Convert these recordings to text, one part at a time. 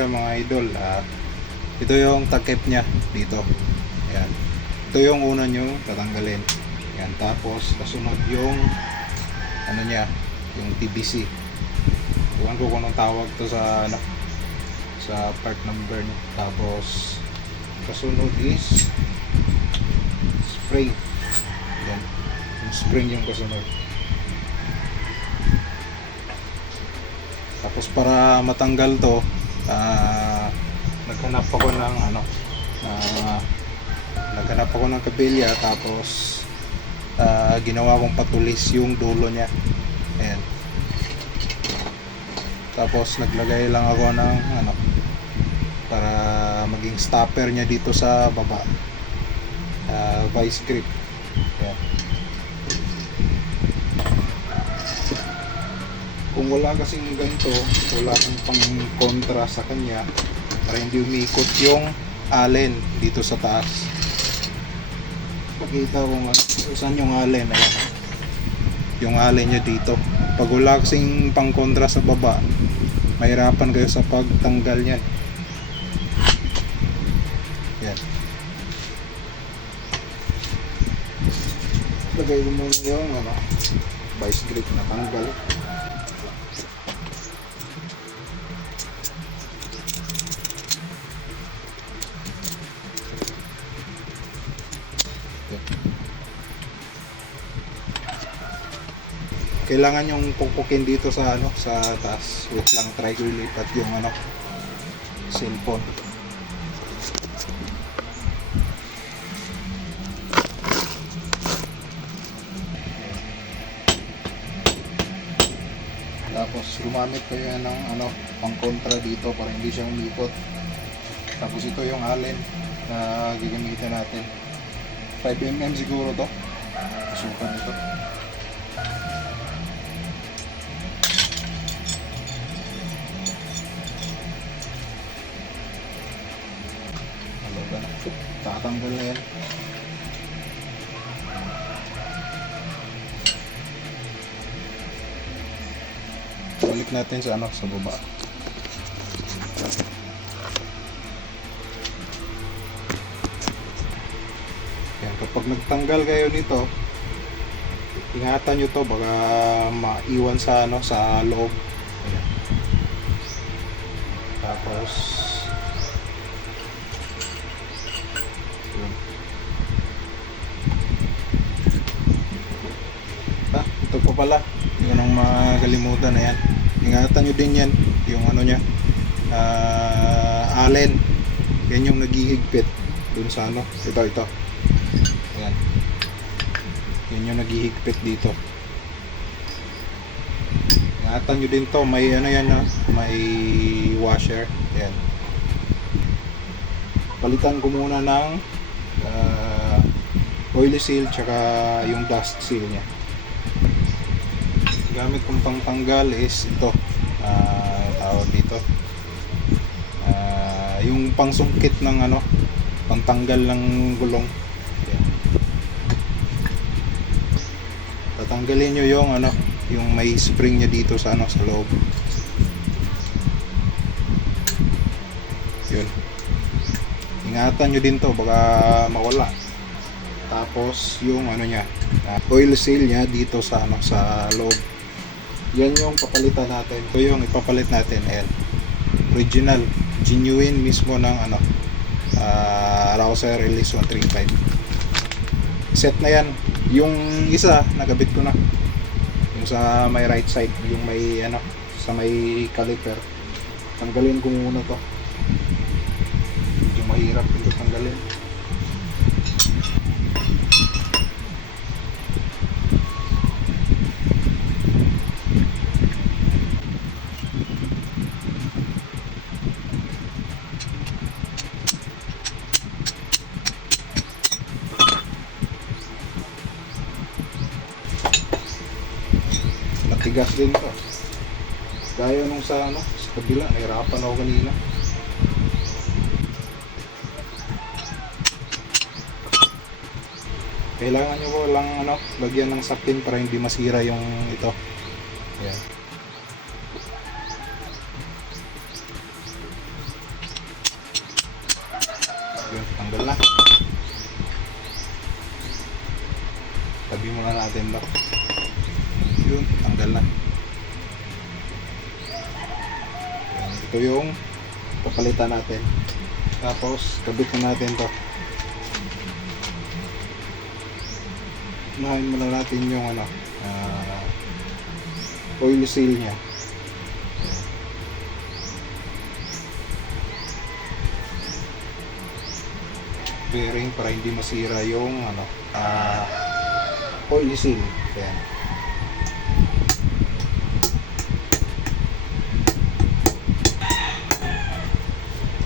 siya mga idol. Ito yung takip niya dito. Ayan. Ito yung una nyo tatanggalin. Ayan. Tapos kasunod yung ano niya, yung TBC. Tuwan ko kung anong tawag to sa ano, sa part number niya. Tapos kasunod is spring. Ayan. Yung spring yung kasunod. Tapos para matanggal to, naghanap ako ng ano, naghanap ako ng kabilya. Tapos ginawa kong patulis yung dulo niya. Ayan. Tapos naglagay lang ako ng ano, para maging stopper niya dito sa baba, vice grip. Ayan. Kung wala kasing ganito, wala kang pang kontra sa kanya para hindi umikot yung allen dito sa taas. Pakita ko nga saan yung allen. Ayan. Yung allen niya dito. Pag wala kasing pang kontra sa baba, mahirapan kayo sa pagtanggal niyan. Yan. Lagay ko muna yung ano, vice grip na tanggal. Kailangan yung pukpukin dito sa ano, sa taas. Wait lang, try ko ilipat yung ano, cellphone. Tapos gumamit ko yan ng ano, pang kontra dito para hindi siya umikot. Tapos ito yung allen na gagamitin natin. 5mm siguro to. Pasukan ito. Tatanggal na yan. Balik natin sa ano, sa baba. Yan, kapag nagtanggal kayo nito, ingatan nyo to, baka maiwan sa ano, sa loob. Ayan. Tapos ito pa pala, yun ang makalimutan na yan. Ingatan nyo din yan, yung ano nya, allen. Yan yung naghihigpit dun sa ano, ito. Ayan. Yan yung naghihigpit dito. Ingatan nyo din to, may ano yan, may washer. Ayan. Palitan ko muna ng oil seal tsaka yung dust seal nya. Gamit kong pangtanggal is ito, tawag dito, yung pangsungkit ng ano, pangtanggal ng gulong. Ayan. Tatanggalin nyo yung ano, yung may spring nya dito sa ano, sa loob. Yun. Ingatan nyo din to, baka mawala. Tapos yung ano nya, oil seal nya dito sa ano, sa loob. Yan yung papalitan natin. Ito yung ipapalit natin. Ayan. Original, genuine mismo ng ano, Rouser Release 135. Set na yan. Yung isa nakabit ko na. Yung sa may right side, yung may ano, sa may caliper. Tanggalin ko muna to. Medyo mahirap ito tanggalin. Matigas din to. Gaya nung sa ano, sa kabila, nahirapan ako kanina. Kailangan nyo ko lang ano, lagyan ng sapin para hindi masira yung ito. Ayan. tabi muna natin to. Yun, tanggal na. Yan, ito yung papalitan natin. Tapos kabit na natin to. Unahin muna natin yung ano, oil seal nya. Bearing para hindi masira yung ano, oil seal. Ayan.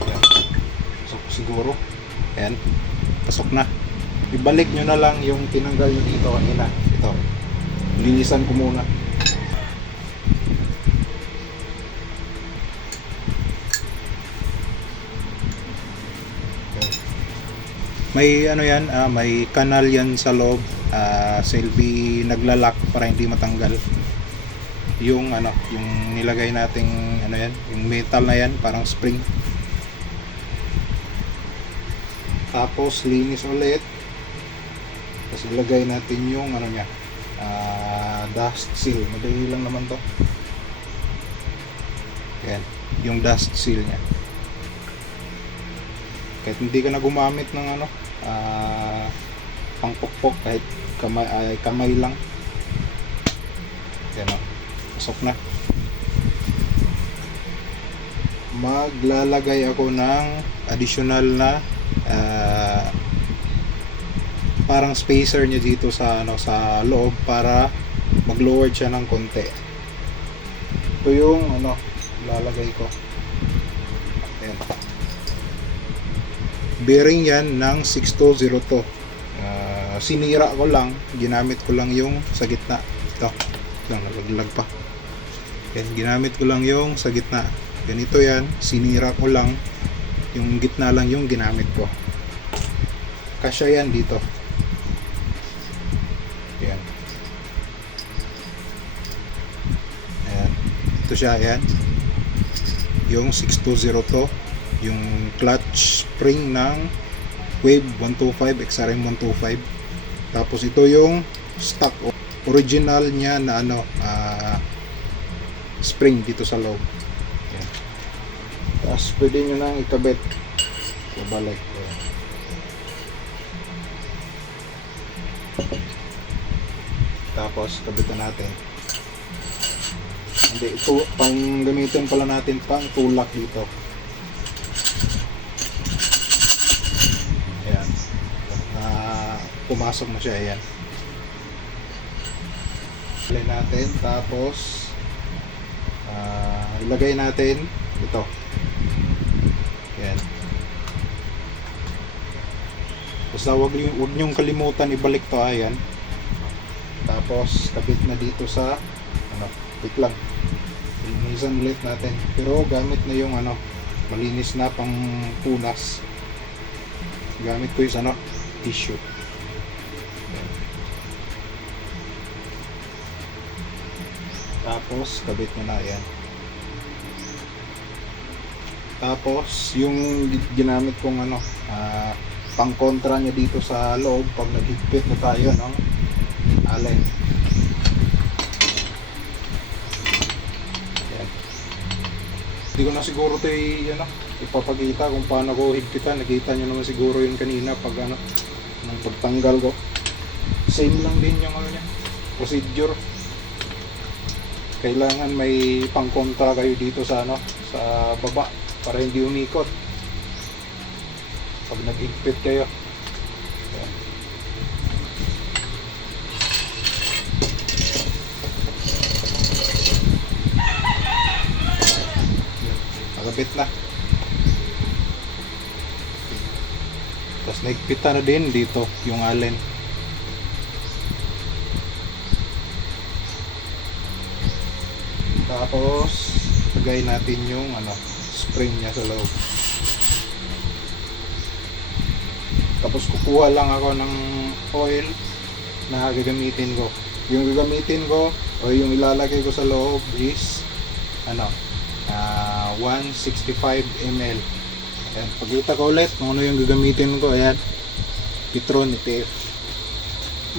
Ayan. Pasok siguro. Ayan. Pasok na. Ibalik nyo na lang yung tinanggal nyo dito kanina. Ito. Linisan ko muna. May ano yan, may kanal yan sa loob. Selfie naglalak para hindi matanggal. Yung ano, yung nilagay nating ano yan, yung metal na yan, parang spring. Tapos linis ulit. Tapos ilagay natin yung ano niya, dust seal. Madali lang naman to. Yan, yung dust seal niya. Kahit hindi ka na gumamit ng ano, pangpokpok, kahit kamay lang. Yan o, pasok na. Maglalagay ako ng additional na parang spacer niya dito sa ano, sa loob para mag-lower siya ng konti. Ito yung ano, lalagay ko. Ayan. Bearing yan ng 6202. Sinira ko lang, ginamit ko lang yung sa gitna. Ito, nalaglag pa. Yan, ginamit ko lang yung sa gitna. Ganito yan, sinira ko lang, yung gitna lang yung ginamit ko. Kasya yan dito. Yan. Ayan. Ito siya, ayan. Yung 6202, yung clutch spring ng Wave 125, XRM 125. Tapos ito yung stock original niya na ano, spring dito sa loob. Ayan. Tapos pwede nyo nang ikabit. Ibalik. Tapos kabitan natin. Hindi, ito pang gamitin pala natin pang tulak dito. Ayan. Pumasok na siya, ayan. Ilagay natin, tapos ilagay natin ito. Ayan. Basta huwag niyong kalimutan ibalik to, ayan. Tapos kabit na dito sa ano, wait lang. Linisan ulit natin. Pero gamit na yung ano, malinis na pang punas. Gamit ko yung ano, tissue. Tapos kabit mo na yan. Tapos yung ginamit kong ano, pang kontra niya dito sa loob pag naghigpit na tayo ng allen. Yan. Hindi ko na siguro ito ano, ipapakita kung paano ko higpitan. Nakita nyo naman siguro yun kanina pag ano, ng pagtanggal ko. Same lang din yung ano niya, procedure. Kailangan may pangkontra kayo dito sa ano, sa baba para hindi umikot pag nag-higpit kayo. Ayan. Nakabit na. Tapos nagpita na din dito yung allen. Tapos lagay natin yung ano, spring niya sa loob. Tapos kukuha lang ako ng oil na gagamitin ko. Yung gagamitin ko o yung ilalagay ko sa loob is ano, 165 ml. Ayan, pakita ko ulit kung ano yung gagamitin ko. Ayan, Petron ETF.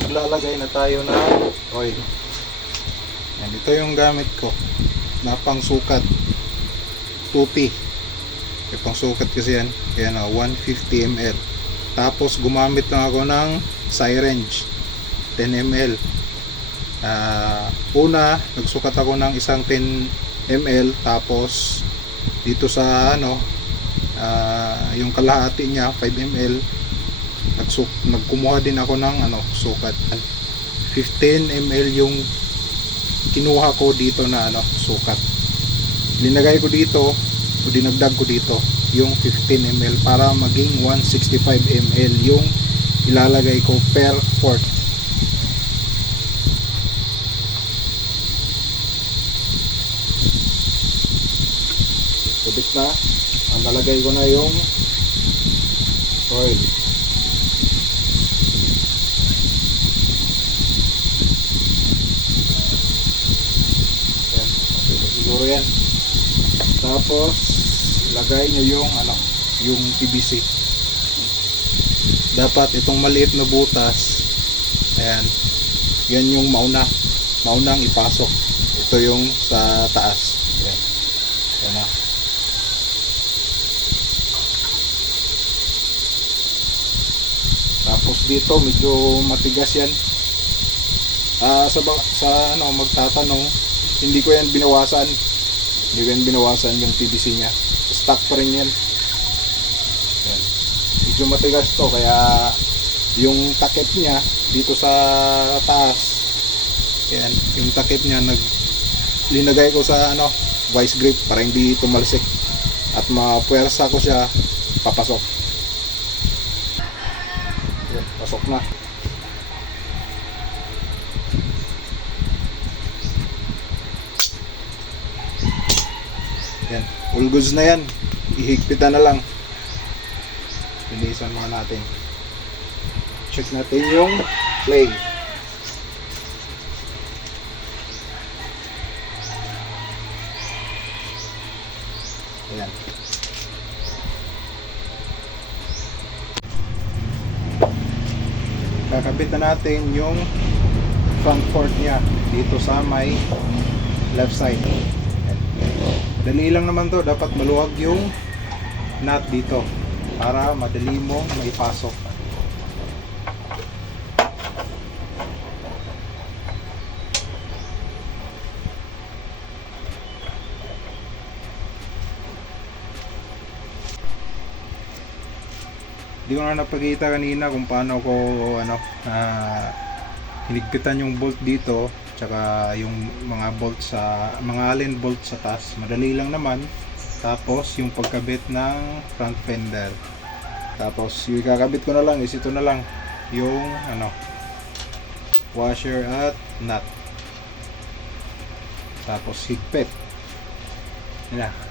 maglalagay na tayo ng oil. Yan, ito yung gamit ko na pangsukat 2T. Yung pangsukat kasi yan. Yan, 150 ml. Tapos gumamit lang ako ng syringe 10 ml. Una, nagsukat ako ng isang 10 ml. Tapos dito sa yung kalahati niya 5 ml, nagkumuha din ako ng sukat. 15 ml yung kinuha ko dito na sukat. Linagay ko dito o dinagdag ko dito yung 15 ml para maging 165 ml yung ilalagay ko per quart. Tubig na. Nalagay ko na yung oil. Yan. Okay, siguro yan. Tapos lagay nyo yung yung PVC. Dapat itong maliit na butas, ayan, yan yung maunang ipasok. Ito yung sa taas. Ayan. Ayan na. Tapos dito medyo matigas yan. Sa magtatanong, hindi ko yan binawasan. Hindi ko yan binawasan yung PVC nya. Stock pa rin yan. Yan. Medyo matigas to, kaya yung takip nya dito sa taas, yan, yung takip nya linagay ko sa vice grip para hindi tumalsik at mapuwersa ko siya papasok. Yan, pasok na. Yan, all goods na yan. Ihigpitan na lang. Linisan muna natin. Check natin yung flame. Ayan. Kakabit na natin yung front port nya dito sa may left side. Dali lang naman to, dapat maluwag yung nut dito para madali mo maipasok. Hindi ko na napakita kanina kung paano ko hinigpitan yung bolt dito, tsaka yung mga allen bolt sa taas. Madali lang naman. Tapos yung pagkabit ng front fender. Tapos yung kakabit ko na lang is ito na lang, yung washer at nut. Tapos higpit. Yan na.